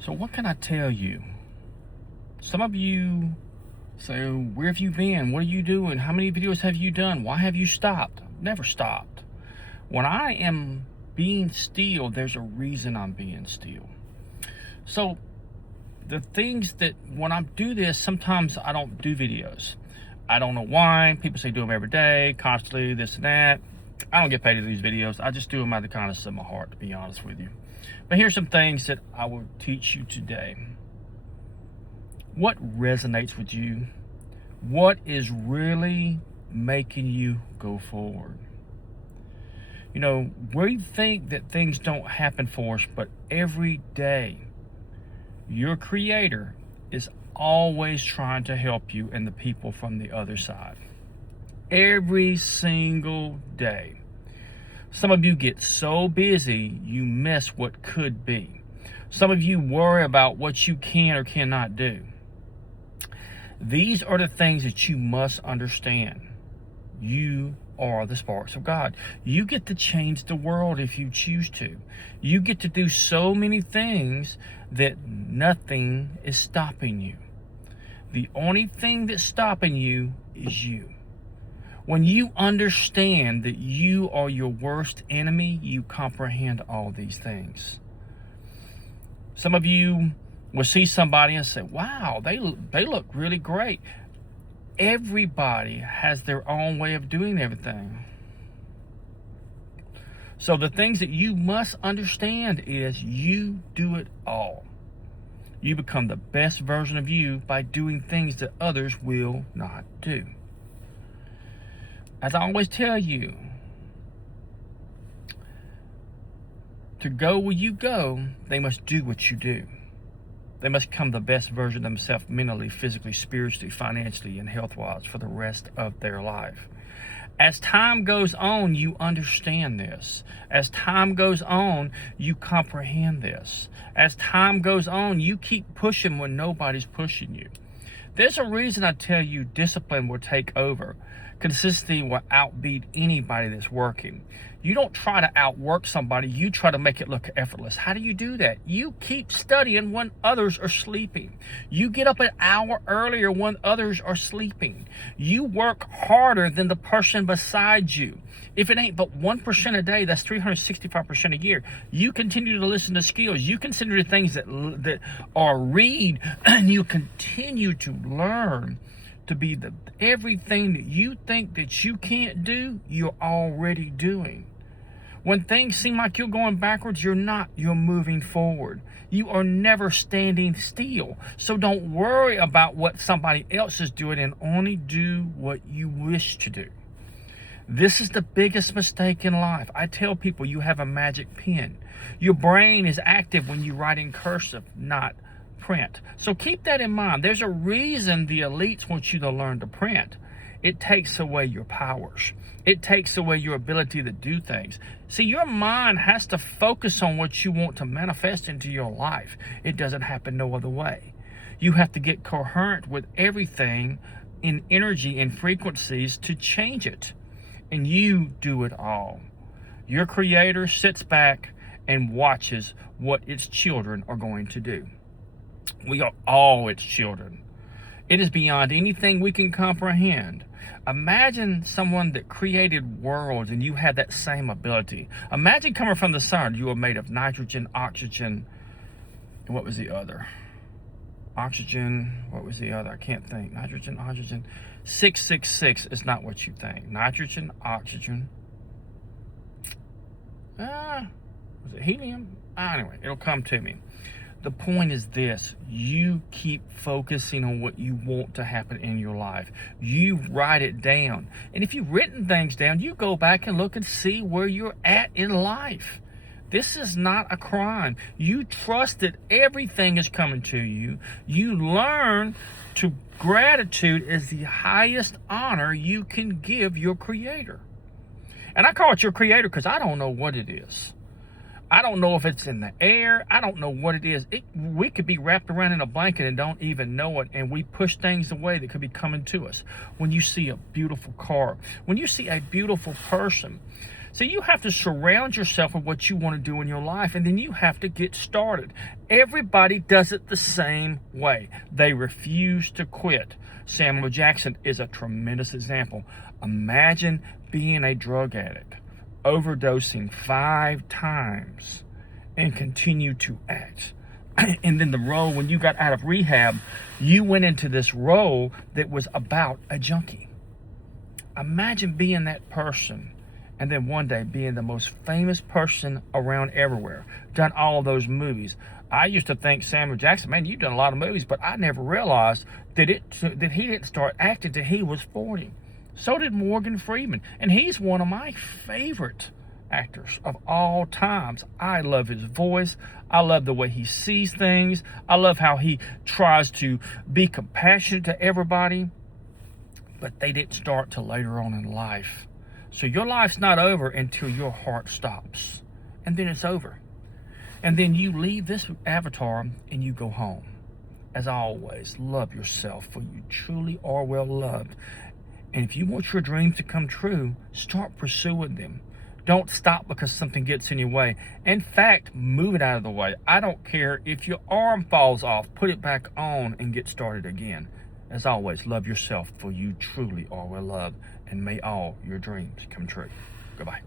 So what can I tell you? Some of you say, where have you been? What are you doing? How many videos have you done? Why have you stopped? Never stopped. When I am being still, there's a reason I'm being still. So the things that when I do this, sometimes I don't do videos. I don't know why. People say do them every day, constantly, this and that. I don't get paid to do these videos. I just do them out of the kindness of my heart, to be honest with you. But here's some things that I will teach you today. What resonates with you? What is really making you go forward? You know, we think that things don't happen for us, but every day, your Creator is always trying to help you and the people from the other side. Every single day. Some of you get so busy, you miss what could be. Some of you worry about what you can or cannot do. These are the things that you must understand. You are the sparks of God. You get to change the world if you choose to. You get to do so many things that nothing is stopping you. The only thing that's stopping you is you. When you understand that you are your worst enemy, you comprehend all these things. Some of you will see somebody and say, wow, they look really great. Everybody has their own way of doing everything. So the things that you must understand is you do it all. You become the best version of you by doing things that others will not do. As I always tell you, to go where you go, they must do what you do. They must become the best version of themselves mentally, physically, spiritually, financially, and health-wise for the rest of their life. As time goes on, you understand this. As time goes on, you comprehend this. As time goes on, you keep pushing when nobody's pushing you. There's a reason I tell you discipline will take over. Consistency will outbeat anybody that's working. You don't try to outwork somebody, you try to make it look effortless. How do you do that? You keep studying when others are sleeping. You get up an hour earlier when others are sleeping. You work harder than the person beside you. If it ain't but 1% a day, that's 365% a year. You continue to listen to skills. You consider the things that are read, and you continue to learn to be the everything that you think that you can't do, you're already doing. When things seem like you're going backwards, you're not. You're moving forward. You are never standing still. So don't worry about what somebody else is doing and only do what you wish to do. This is the biggest mistake in life. I tell people you have a magic pen. Your brain is active when you write in cursive, not print. So keep that in mind. There's a reason the elites want you to learn to print. It takes away your powers. It takes away your ability to do things. See, your mind has to focus on what you want to manifest into your life. It doesn't happen no other way. You have to get coherent with everything in energy and frequencies to change it. And you do it all. Your Creator sits back and watches what its children are going to do. We are all its children. It is beyond anything we can comprehend. Imagine someone that created worlds and you had that same ability. Imagine coming from the sun. You are made of nitrogen, oxygen, and what was the other? Oxygen, what was the other? I can't think. Nitrogen, oxygen. 666 is not what you think. Nitrogen, oxygen. Was it helium? Anyway, it'll come to me. The point is this: you keep focusing on what you want to happen in your life. You write it down. And if you've written things down, you go back and look and see where you're at in life. This is not a crime. You trust that everything is coming to you. You learn to gratitude is the highest honor you can give your Creator. And I call it your Creator because I don't know what it is. I don't know if it's in the air. I don't know what it is. We could be wrapped around in a blanket and don't even know it, and we push things away that could be coming to us. When you see a beautiful car, when you see a beautiful person, So you have to surround yourself with what you want to do in your life, and then you have to get started. Everybody does it the same way. They refuse to quit. Samuel Jackson is a tremendous example. Imagine being a drug addict, overdosing 5 times, and continue to act. And then the role, when you got out of rehab, you went into this role that was about a junkie. Imagine being that person, and then one day being the most famous person around everywhere, done all of those movies. I used to think Samuel Jackson, man, you've done a lot of movies, but I never realized that he didn't start acting till he was 40. So did Morgan Freeman, and he's one of my favorite actors of all times. I love his voice. I love the way he sees things. I love how he tries to be compassionate to everybody. But they didn't start till later on in life. So your life's not over until your heart stops. And then it's over. And then you leave this avatar and you go home. As always, love yourself, for you truly are well loved. And if you want your dreams to come true, start pursuing them. Don't stop because something gets in your way. In fact, move it out of the way. I don't care if your arm falls off, put it back on and get started again. As always, love yourself, for you truly are well loved, and may all your dreams come true. Goodbye.